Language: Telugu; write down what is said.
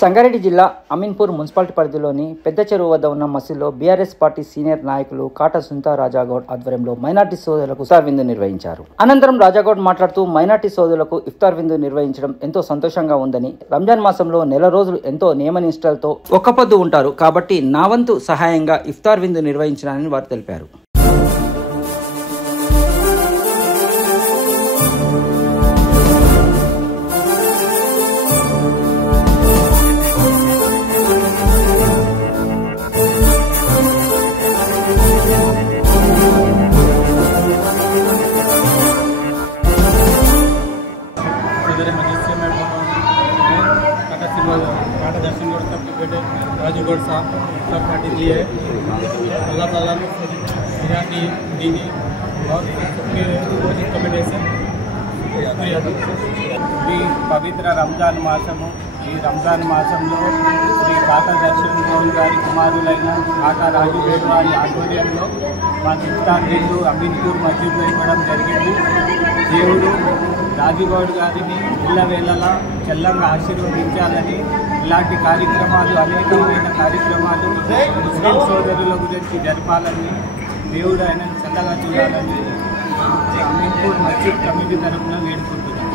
సంగారెడ్డి జిల్లా అమీన్పూర్ మున్సిపాలిటీ పరిధిలోని పెద్ద చెరువు వద్ద ఉన్న మసీదులో బీఆర్ఎస్ పార్టీ సీనియర్ నాయకులు కాట సునీతా రాజాగౌడ్ ఆధ్వర్యంలో మైనార్టీ సోదరులకు ఇఫ్తార్ విందు నిర్వహించారు. అనంతరం రాజాగౌడ్ మాట్లాడుతూ మైనార్టీ సోదరులకు ఇఫ్తార్ విందు నిర్వహించడం ఎంతో సంతోషంగా ఉందని, రంజాన్ మాసంలో నెల రోజులు ఎంతో నియమనిష్టలతో ఒక్కపొద్దు ఉంటారు కాబట్టి నా వంతు సహాయంగా ఇఫ్తార్ విందు నిర్వహించాలని వారు తెలిపారు. काटा दर्शन गौड़ साहब के बेटे राजू गौड़ साहब सब पार्टी दी है। अल्लाह ताला की दीनी और सबके कमेटी से ఈ పవిత్ర రంజాన్ మాసము, ఈ రంజాన్ మాసంలో శ్రీ కాటా దర్శన్ గౌడ్ గారి కుమారులైన కాటా రాజు గౌడ్ వారి ఆధ్వర్యంలో మా ఇఫ్తార్ విందు అమీన్పూర్ మస్జిద్లో ఇవ్వడం జరిగింది. దేవుడు రాజుగౌడ్ గారిని ఇళ్ళవేళలా చల్లంగా ఆశీర్వదించాలని, ఇలాంటి కార్యక్రమాలు అనేకమైన కార్యక్రమాలు ముస్లిం సోదరుల గురించి జరపాలని, దేవుడు ఆయన చల్లగా చూడాలని అమీన్పూర్ మస్జిద్ కమిటీ తరఫున వేడుకుంటున్నాం.